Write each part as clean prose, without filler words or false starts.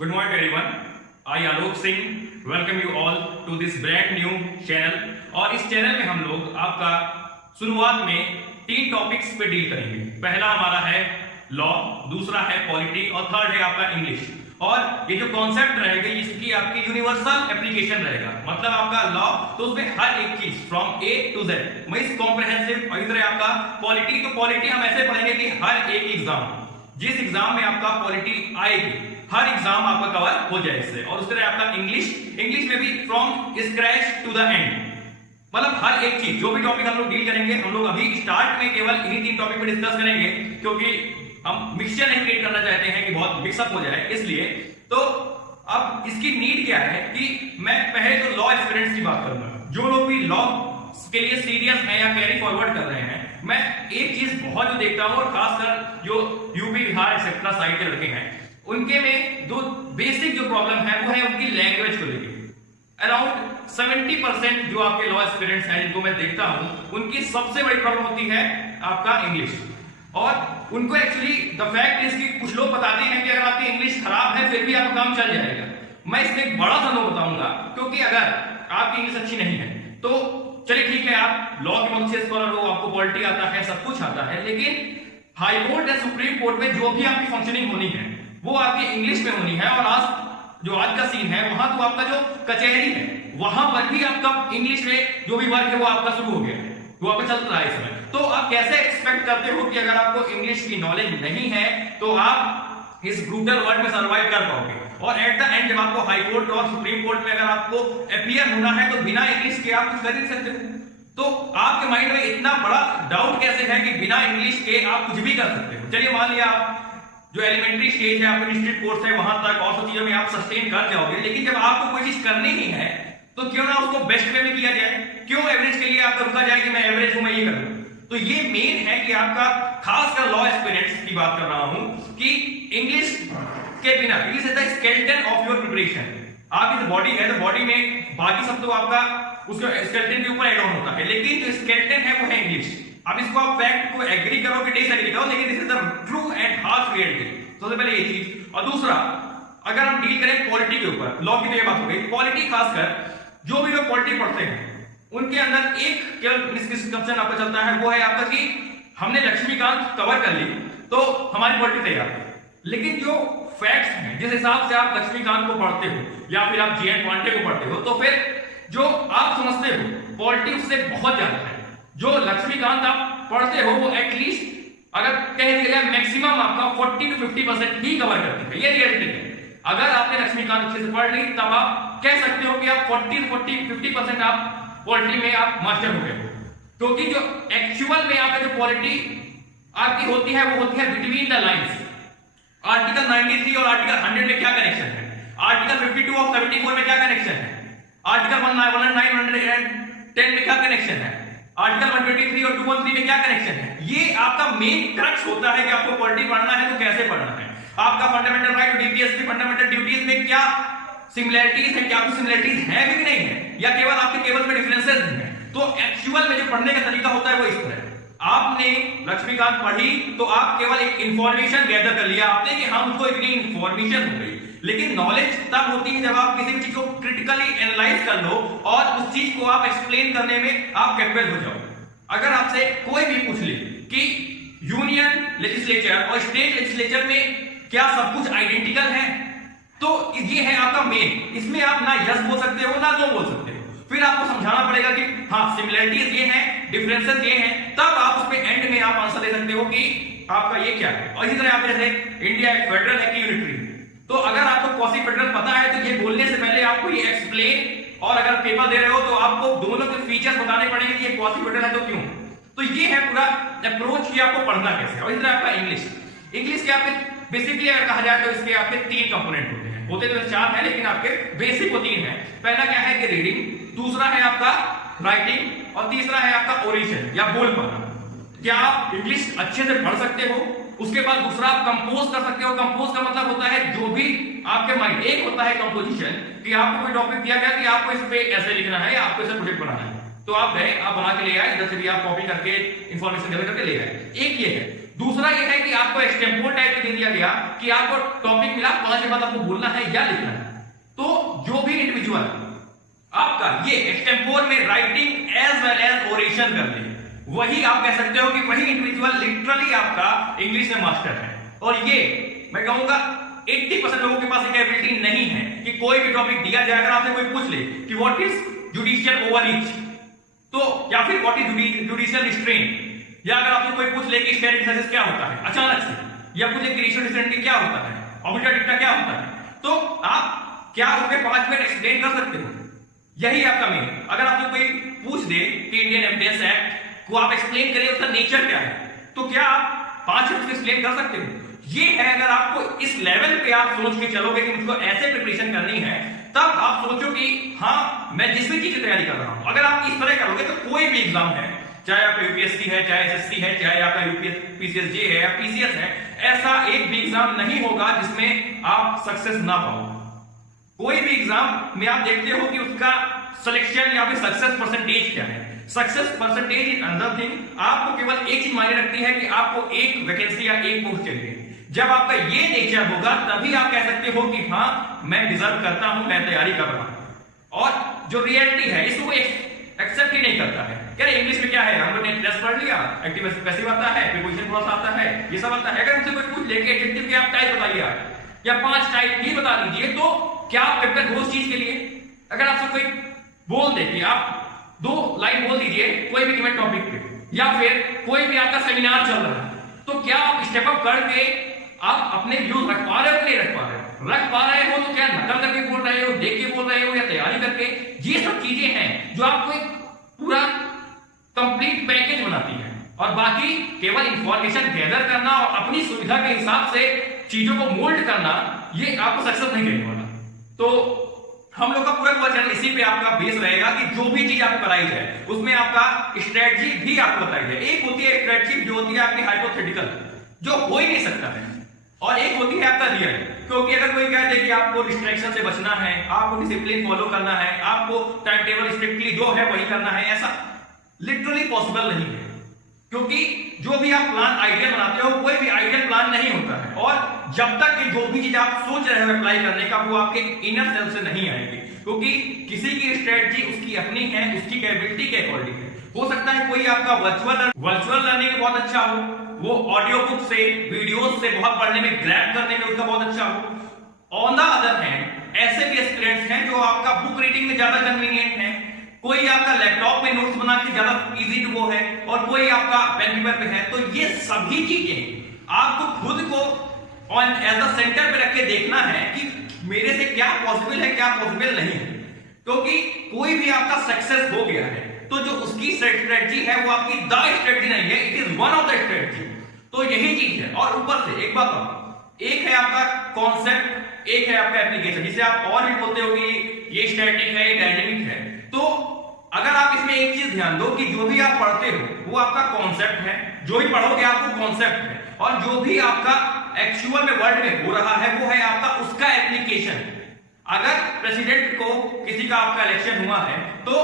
Good morning everyone. I Alok Singh welcome you all to this brand new channel। और इस channel में हम लोग आपका शुरुआत में 3 टॉपिक्स पे डील करेंगे। पहला हमारा है लॉ, दूसरा है पॉलिटी और थर्ड है आपका इंग्लिश। और ये जो कॉन्सेप्ट रहेगा इसकी आपकी यूनिवर्सल एप्लीकेशन रहेगा, मतलब आपका लॉ तो उसमें हर एक चीज from A to Z means comprehensive. और इधर आपका पॉलिटी, तो पॉलिटी हम ऐसे पढ़ेंगे कि हर एक एग्जाम, जिस एग्जाम में आपका पॉलिटी आएगी हर एग्जाम आपका कवर हो जाए इससे। और उस तरह आपका इंग्लिश में भी from scratch to the end, मतलब हर एक चीज जो भी टॉपिक हम लोग डील करेंगे, हम लोग अभी स्टार्ट में केवल इन्हीं 3 टॉपिक पे डिस्कस करेंगे क्योंकि हम मिक्सचर नहीं क्रिएट करना चाहते हैं कि बहुत मिक्सअप हो जाए, इसलिए। तो अब इसकी नीड क्या है कि मैं पहले तो लॉ स्टूडेंट्स की बात करूंगा। जो लोग भी लॉ के लिए सीरियस हैं या कैरी फॉरवर्ड कर रहे हैं, मैं एक चीज बहुत जो देखता हूं, और खासकर जो यूपी बिहार एक्सेट्रा साइड के लड़के हैं, उनके में दो बेसिक जो प्रॉब्लम है वो है उनकी लैंग्वेज को लेकर। अराउंड 70% जो आपके लॉ एस्पिरेंट्स हैं जिनको मैं देखता हूं, उनकी सबसे बड़ी प्रॉब्लम होती है आपका इंग्लिश। और उनको एक्चुअली द फैक्ट इज कि कुछ लोग बताते हैं कि अगर आपकी इंग्लिश खराब है फिर भी आपका काम चल जाएगा। मैं इसमें एक बड़ा सा नो बताऊंगा, क्योंकि अगर आपकी इंग्लिश अच्छी नहीं है तो चलिए ठीक है, आप लॉ के बहुत अच्छे स्कॉलर हो, आपको पॉलिटी आता है, सब कुछ आता है, लेकिन हाई कोर्ट या सुप्रीम कोर्ट में जो भी आपकी फंक्शनिंग होनी है वो आपकी इंग्लिश में होनी है। और आज का सीन है वहां तो आपका जो कचहरी है वहां पर भी आपका इंग्लिश में जो भी वर्क है वो आपका शुरू हो गया है, वो आपका चल रहा है इस समय। तो आप कैसे एक्सपेक्ट करते हो कि अगर आपको इंग्लिश की नॉलेज नहीं है तो आप इस ब्रूटल वर्ल्ड में सर्वाइव कर पाओगे। और एट द एंड जब आपको हाई कोर्ट और सुप्रीम कोर्ट में अगर आपको अपीयर होना है तो बिना इंग्लिश के आप कुछ कर नहीं सकते हो। तो आपके माइंड में इतना बड़ा डाउट कैसे है कि बिना इंग्लिश के आप कुछ भी कर सकते हो। चलिए मान लिया आप जो एलिमेंट्री स्टेज है, आपका डिस्ट्रिक्ट कोर्स है, वहां तक और सब चीजों में आप सस्टेन कर जाओगे, लेकिन जब आपको कोई चीज करनी ही है तो क्यों ना उसको बेस्ट वे में किया जाए, क्यों एवरेज के लिए आपका रुका जाए कि मैं एवरेज हूं, मैं ये करूं। तो ये मेन है कि आपका खासकर लॉ एस्पिरेंट्स की बात कर रहा हूं कि इंग्लिश के बिना, English is the skeleton of your preparation. आपकी जो बॉडी है तो बॉडी में बाकी सब तो आपका उसके स्केलेटन के ऊपर एड ऑन होता है, लेकिन जो स्केलेटन है वो है इंग्लिश। अब इसको आप फैक्ट को एग्री करो कि डिसएग्री करो, लेकिन this is the true and harsh reality. सबसे पहले ये चीज। और दूसरा, अगर हम डील करें पॉलिटी के ऊपर, लॉ की तो ये बात हो गई, पॉलिटी खासकर जो भी लोग पॉलिटी पढ़ते हैं उनके अंदर एक केवल मिसकंसेप्शन आपका चलता है, वो है आपका कि हमने लक्ष्मीकांत कवर कर ली तो हमारी पॉलिटी तैयार है। लेकिन जो फैक्ट्स हैं, जिस हिसाब से आप लक्ष्मीकांत को पढ़ते हो या फिर आप जीएन पांडे को पढ़ते हो, तो फिर जो आप समझते हो पॉलिटी उससे बहुत ज्यादा है। जो लक्ष्मीकांत आप पढ़ते हो वो एटलीस्ट अगर कह दिया जाए मैक्सिमम आपका 40 to 50% ही कवर करती है, ये रियलिटी है। अगर आपने लक्ष्मीकांत अच्छे से पढ़ ली तब आप कह सकते हो कि आप 40-50% आप पॉलिटी में आप मास्टर हो गए हो। क्योंकि जो एक्चुअल में आपका जो पॉलिटी आपकी होती है वो होती है बिटवीन द लाइंस। आर्टिकल 93 और आर्टिकल 100 में क्या कनेक्शन है, आर्टिकल 52 और 74 में क्या कनेक्शन है, आर्टिकल 109, 110 में क्या कनेक्शन है, आर्टिकल 123 और 213 में क्या कनेक्शन है। ये आपका मेन क्रक्स होता है कि आपको पॉलिटी पढ़ना है तो कैसे पढ़ना है। आपका फंडामेंटल राइट और डीपीएस की फंडामेंटल ड्यूटीज में क्या सिमिलरिटीज है, क्या कुछ सिमिलरिटीज है भी नहीं है, या केवल आपके केवल में डिफरेंसेस हैं। तो एक्चुअल में जो पढ़ने का तरीका होता है वो इस तरह। आपने लक्ष्मीकांत पढ़ी तो आप केवल एक इंफॉर्मेशन गैदर कर लिया आपने कि हाँ मुझको इतनी इंफॉर्मेशन हो गई, लेकिन नॉलेज तब होती है जब आप किसी भी चीज को क्रिटिकली एनालाइज कर लो और उस चीज को आप एक्सप्लेन करने में आप कैपेबल हो जाओ। अगर आपसे कोई भी पूछ ले कि यूनियन लेजिस्लेचर और स्टेट लेजिस्लेचर में क्या सब कुछ आइडेंटिकल है, तो ये है आपका मेन। इसमें आप ना यस बोल सकते हो ना नो बोल सकते हो, फिर आपको समझाना पड़ेगा कि हाँ सिमिलरिटीज ये हैं, डिफरेंसेस ये हैं, तब आप उसमें एंड में आप आंसर दे सकते हो कि आपका ये क्या है। और इसी तरह आप जैसे इंडिया एक फेडरल है कि यूनिटरी, तो अगर आपको क्वासी फेडरल पता है तो ये बोलने से पहले आपको ये एक्सप्लेन, और अगर पेपर दे रहे हो तो आपको दोनों के फीचर्स बताने पड़ेंगे कि ये क्वासी फेडरल है तो क्यों। तो ये है पूरा अप्रोच कि आपको पढ़ना कैसे। और इस तरह आपका इंग्लिश के आपके बेसिकली अगर कहा जाए तो इसके आपके 3 कंपोनेंट होते तो 4 है, लेकिन आपके बेसिक वो 3 है। पहला क्या है कि रीडिंग, दूसरा है आपका राइटिंग, और तीसरा है आपका ओरेशन या बोल पाना। क्या आप इंग्लिश अच्छे से पढ़ सकते हो, उसके बाद दूसरा आप कंपोज कर सकते हो। कंपोज का मतलब होता है जो भी आपके माइंड, एक होता है कंपोजिशन कि आपको कोई टॉपिक दिया गया कि आपको इस पे ऐसे लिखना है या आपको इसे प्रोजेक्ट बनाना है, तो आप गए, आप बना के ले आए, इधर से भी आप कॉपी करके इंफॉर्मेशन गैदर करके ले आए, एक ये है। दूसरा ये है कि आपको एक्सटेम्पोर टाइप दे दिया गया कि आपको टॉपिक मिला, 5 बात आपको बोलना है या लिखना है। तो जो भी इंडिविजुअल आपका ये एक्सटेम्पोर में writing as well as oration कर ले, वही आप कह सकते हो कि वही इंडिविजुअल लिटरली आपका इंग्लिश में मास्टर है। और ये मैं कहूंगा 80% लोगों के पास एक एबिलिटी नहीं है कि कोई भी टॉपिक दिया जाए, अगर आपसे कोई पूछ ले कि व्हाट इज जुडिशियल ओवररीच, तो या फिर व्हाट इज जुडिशियल रिस्ट्रेंट, या अगर आपसे कोई पूछ ले कि स्टेट डिसीजन क्या होता है अचानक से, या पूछे कि रेशियो डिसीजन क्या होता है, ऑबिटर डिक्टा क्या होता है, तो आप क्या उसमें 5 मिनट एक्सप्लेन कर सकते हो? यही आपका मेन। अगर आपसे कोई पूछ दे कि इंडियन एविडेंस एक्ट को आप एक्सप्लेन करें उसका नेचर क्या है, तो क्या आप 5 मिनट एक्सप्लेन कर सकते हो? ये है, अगर आपको इस लेवल पे आप सोच के चलोगे कि मुझको ऐसे प्रिपरेशन करनी है, तब आप सोचो कि हाँ मैं जिस भी चीज की तैयारी कर रहा हूं, अगर आप इस तरह करोगे तो कोई भी एग्जाम है, चाहे आपका यूपीएससी है, चाहे एसएससी है, चाहे आपका पीसीएसजे है या पीसीएस है, ऐसा एक भी एग्जाम नहीं होगा जिसमें आप सक्सेस ना पाओ। कोई भी एग्जाम में आप देखते हो कि उसका सिलेक्शन या फिर सक्सेस परसेंटेज क्या है। Success percentage is another thing. आपको केवल एक चीज मायने रखती है कि आपको एक वैकेंसी या एक पोस्ट चाहिए। जब आपका ये नेचर होगा तभी आप कह सकते हो कि हाँ मैं डिजर्व करता हूं, मैं तैयारी कर रहा हूं। और जो रियलिटी है इसको एक्सेप्ट ही नहीं करता है। क्या इंग्लिश में क्या है, हम लोग ने टेस्ट पढ़ लिया, एक्टिव पैसिव आता है, प्रीपोजिशन थोड़ा सा आता है, ये सब आता है। अगर उनसे कोई पूछ ले कि एडजेक्टिव के आप टाइप बताइए या 5 टाइप ही बता दीजिए, तो क्या आप प्रिपेयर हो उस चीज के लिए? अगर आपसे कोई बोल दे कि आप 2 लाइन बोल दीजिए कोई भी गिवन टॉपिक पे, या फिर कोई भी आपका सेमिनार चल रहा है, तो क्या आप स्टेप अप करके आप अपने व्यूज रख पा रहे हो कि नहीं रख पा रहे हो? रख पा रहे हो तो क्या नकल करके बोल रहे हो, देख के बोल रहे हो, या तैयारी करके? ये सब चीजें हैं जो आपको एक पूरा कंप्लीट पैकेज बनाती है। और बाकी केवल इंफॉर्मेशन गैदर करना और अपनी सुविधा के हिसाब से चीजों को मोल्ड करना, ये आपको सक्सेस नहीं देने वाला। तो हम लोग का पूरा चैनल इसी पे आपका बेस रहेगा कि जो भी चीज आपको कराई जाए उसमें आपका स्ट्रेटजी भी आपको बताई जाए। एक होती है स्ट्रेटजी जो होती है आपकी हाइपोथेटिकल, जो हो ही नहीं सकता है, और एक होती है आपका रियल। क्योंकि अगर कोई कह दे कि आपको डिस्ट्रैक्शन से बचना है, आपको डिसिप्लिन फॉलो करना है, आपको टाइम टेबल स्ट्रिक्टली जो है वही करना है, ऐसा लिटरली पॉसिबल नहीं है। क्योंकि जो भी आप प्लान आइडियल बनाते हो, कोई भी आइडियल प्लान नहीं होता है। और जब तक कि जो भी चीज आप सोच रहे हो अप्लाई करने का, वो आपके इनर सेल्फ से नहीं आएगी। क्योंकि किसी की स्ट्रेटजी उसकी अपनी है, उसकी कैपेबिलिटी के अकॉर्डिंग है। हो सकता है कोई आपका वर्चुअल लर्निंग बहुत अच्छा हो, वो ऑडियो बुक से, वीडियोस से बहुत पढ़ने में, ग्रैब करने में उसका बहुत अच्छा हो। ऑन द अदर हैंड ऐसे भी एस्पिरेंट्स हैं जो आपका बुक रीडिंग में ज्यादा कन्वीनियंट है, कोई आपका लैपटॉप में नोट्स बना के ज्यादा इजी टू गो है, और कोई आपका पेन पेपर पे है। तो ये सभी चीजें आपको खुद को ऑन एज अ सेंटर पे रख के देखना है कि मेरे से क्या पॉसिबल है, क्या पॉसिबल नहीं है। क्योंकि कोई भी आपका सक्सेस हो गया है तो जो उसकी स्ट्रेटजी है वो आपकी द स्ट्रेटजी नहीं है, it is one of the strategy. तो यही चीज है। और ऊपर से एक बात, एक है आपका कॉन्सेप्ट, एक है आपका एप्लीकेशन, जिसे आप और भी बोलते हो कि ये स्टैटिक है, ये डायनेमिक है। तो अगर आप इसमें एक चीज ध्यान दो कि जो भी आप पढ़ते हो वो आपका कॉन्सेप्ट है, जो भी पढ़ोगे आपको कॉन्सेप्ट है, और जो भी आपका एक्चुअल में वर्ल्ड में हो रहा है वो है आपका उसका एप्लीकेशन। अगर प्रेसिडेंट को किसी का आपका इलेक्शन हुआ है तो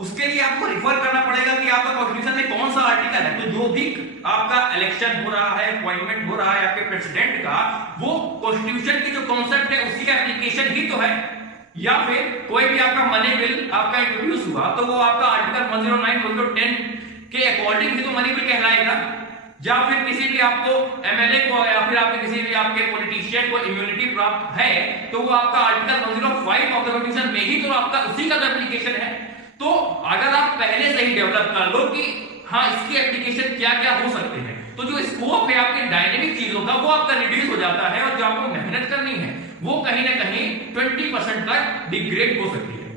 उसके लिए आपको रिफर करना पड़ेगा कि आपका कॉन्स्टिट्यूशन में कौन सा आर्टिकल है। तो जो भी आपका इलेक्शन हो रहा है, अपॉइंटमेंट हो रहा है आपके प्रेसिडेंट का, वो कॉन्स्टिट्यूशन की जो कॉन्सेप्ट है उसी का एप्लीकेशन ही तो है। या फिर कोई भी आपका मनी बिल आपका इंट्रोड्यूस हुआ तो वो आपका आर्टिकल 109, 110 के अकॉर्डिंग ही तो मनी बिल कहलाएगा। या फिर किसी भी आपको एमएलए को या फिर आपके किसी भी आपके पॉलिटिशियन को इम्यूनिटी प्राप्त है तो वो आपका आर्टिकल 105 ऑफ द कॉन्स्टिट्यूशन में ही तो आपका उसी का एप्लीकेशन है। तो अगर आप पहले से ही डेवलप कर लो कि हाँ इसकी एप्लीकेशन क्या क्या हो सकते हैं, तो जो स्कोप है आपके डायनेमिक चीजों का वो आपका रिड्यूस हो जाता है, और जो आपको मेहनत करनी है वो कहीं ना कहीं 20% तक डिग्रेड हो सकती है।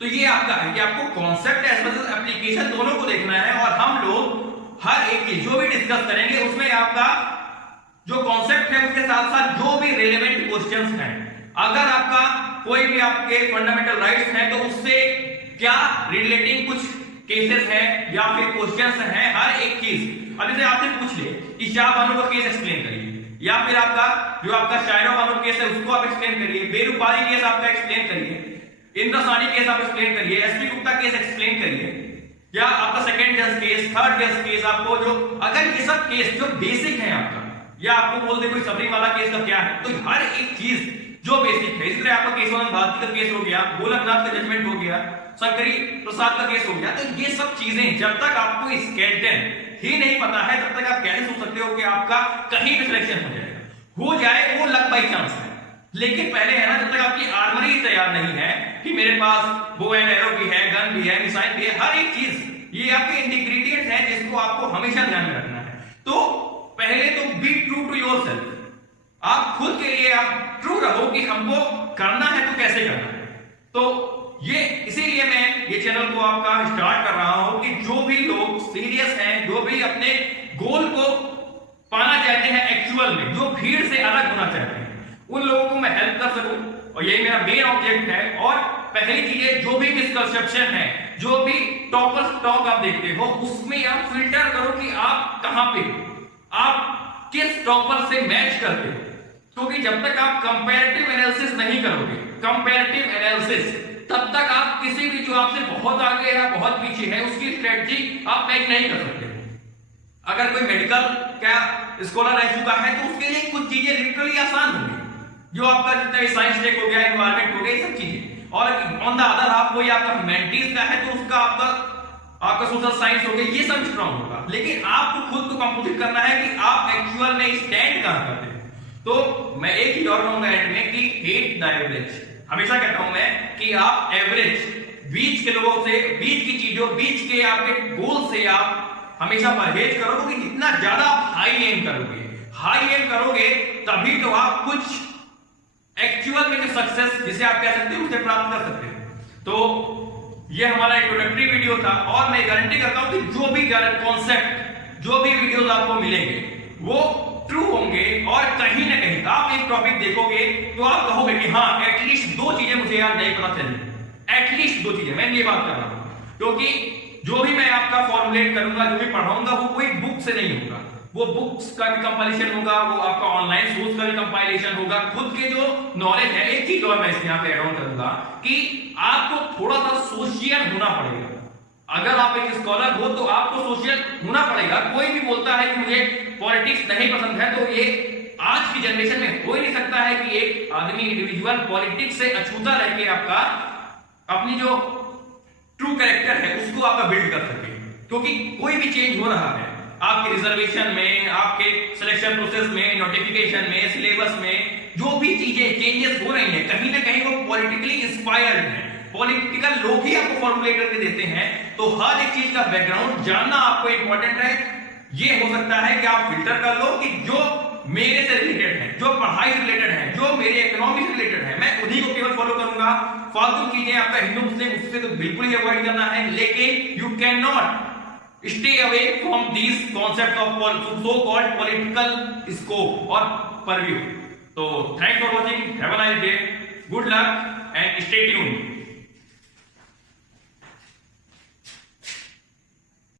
तो ये आपका है कि आपको concept as well as application दोनों को देखना है। और हम लोग हर एक चीज जो भी डिस्कस करेंगे उसमें आपका जो कॉन्सेप्ट है उसके साथ साथ जो भी रिलेवेंट क्वेश्चंस हैं, अगर आपका कोई भी आपके फंडामेंटल राइट्स हैं तो उससे क्या रिलेटिंग कुछ केसेस है या फिर क्वेश्चंस हैं, हर एक चीज। अब जैसे आपसे पूछ ले कि शाह बानो का केस एक्सप्लेन करिए, या फिर आपका जो आपका शायरा बानो केस है उसको आप एक्सप्लेन करिए, बेरूपाली केस आपका एक्सप्लेन करिए, इंद्रसानी केस आप एक्सप्लेन करिए, एसपी गुप्ता केस एक्सप्लेन करिए। या आपका second just case, third just case, आपको जो अगर ये सब केस जो बेसिक है आपका, या आपको बोल दे कोई सबरीमाला केस का क्या है, तो हर एक चीज जो बेसिक है, इस तरह आपका केशवानंद भारती का केस हो गया, गोलकनाथ का जजमेंट हो गया, शंकरी प्रसाद का केस हो गया, तो ये सब चीजें जब तक आपको स्केलेटन ही नहीं पता है तब तक आप कैसे सोच सकते हो कि आपका कहीं भी सिलेक्शन हो जाएगा। हो जाए वो लक बाई चांस है, लेकिन पहले है ना, जब तक आपकी आर्मरी तैयार नहीं है कि मेरे पास बो एंड एरो भी है, गन भी है, मिसाइल भी है, हर एक चीज ये आपके इंग्रेडिएंट्स हैं जिसको आपको हमेशा ध्यान में रखना है। तो पहले तो बी ट्रू टू योरसेल्फ, आप खुद के लिए आप ट्रू रहो कि हमको करना है तो कैसे करना है। तो ये इसीलिए मैं ये चैनल को आपका स्टार्ट कर रहा हूं कि जो भी लोग सीरियस हैं, जो भी अपने गोल को पाना चाहते हैं एक्चुअल में, जो भीड़ से अलग होना चाहते हैं, उन लोगों को मैं हेल्प कर सकूं, और यही मेरा मेन ऑब्जेक्ट है। और पहली चीज जो भी मिसकंसेप्शन है, जो भी टॉपर टॉक आप देखते हो, उसमें आप फिल्टर करो कि आप कहां पे, आप किस टॉपर से मैच करते हो। क्योंकि जब तक आप कंपैरेटिव एनालिसिस नहीं करोगे, कंपैरेटिव एनालिसिस, तब तक आप किसी भी जो आपसे बहुत आगे है, बहुत पीछे है, उसकी स्ट्रेटजी आप मैच नहीं कर सकते। अगर कोई मेडिकल क्या स्कॉलर रह चुका है तो उसके लिए कुछ चीजें लिटरली आसान होंगी, जो आपका जितना भी साइंस टेक हो गया, एनवायरमेंट हो गया, सब चीजें। और ऑन द अदर हाफ कोई आपका ह्यूमैनिटीज का है तो उसका आपका सोशल साइंस हो गया, ये सब स्ट्रांग होगा। लेकिन आपको खुद को कंपोजिट करना है कि आप एक्चुअल में स्टैंड कहां करते हैं। तो मैं एक ही और कहूंगा एंड में कि हेट द एवरेज। हमेशा कहता हूं मैं कि आप एवरेज बीच के लोगों से, बीच की चीजों, बीच के आपके गोल से आप हमेशा परहेज करो, क्योंकि जितना ज्यादा आप हाई एम करोगे तभी तो आप कुछ एक्चुअल में जो सक्सेस जिसे आप कह सकते हो उसे प्राप्त कर सकते हो। तो ये हमारा इंट्रोडक्टरी वीडियो था, और मैं गारंटी करता हूं कि जो भी कॉन्सेप्ट, जो भी वीडियोस आपको मिलेंगे वो ट्रू होंगे, और कहीं ना कहीं आप एक टॉपिक देखोगे तो आप कहोगे कि हाँ एटलीस्ट दो चीजें मुझे यार नहीं पता चली, एटलीस्ट दो चीजें। मैं ये बात कर रहा हूं क्योंकि जो भी मैं आपका फॉर्मुलेट करूंगा, जो भी पढ़ाऊंगा, वो कोई बुक से नहीं होगा, वो बुक्स का भी कंपाइलेशन होगा, वो आपका ऑनलाइन सोर्स का भी कंपाइलेशन होगा, खुद के जो नॉलेज है। एक चीज और मैं इसमें यहाँ पे ऐड ऑन करूंगा कि आपको थोड़ा सा सोशियल होना पड़ेगा। अगर आप एक स्कॉलर हो तो आपको सोशियल होना पड़ेगा। कोई भी बोलता है कि मुझे पॉलिटिक्स नहीं पसंद है, तो ये आज की जनरेशन में हो ही नहीं सकता है कि एक आदमी इंडिविजुअल पॉलिटिक्स से अछूता रह के आपका अपनी जो ट्रू कैरेक्टर है उसको आपका बिल्ड कर सके। क्योंकि कोई भी चेंज हो रहा है आपके रिजर्वेशन में, आपके सिलेक्शन प्रोसेस में, नोटिफिकेशन में, सिलेबस में, जो भी चीजें चेंजेस हो रही हैं, कहीं ना कहीं वो पॉलिटिकली इंस्पायर्ड है। पॉलिटिकल लोग ही आपको फॉर्मुलेट करके देते हैं। तो हर एक चीज का बैकग्राउंड जानना आपको इंपॉर्टेंट है। ये हो सकता है कि आप फिल्टर कर लो कि जो मेरे से रिलेटेड है, जो पढ़ाई से रिलेटेड है, जो मेरे इकोनॉमी से रिलेटेड है, मैं उन्हीं को केवल फॉलो करूंगा। फालतू चीजें आपका हिंदू मुस्लिम उससे तो बिल्कुल ही अवॉइड करना है। लेकिन you can not stay away from these concept of so called political scope और परव्यू। तो thanks for watching, have a nice day, good luck and stay tuned.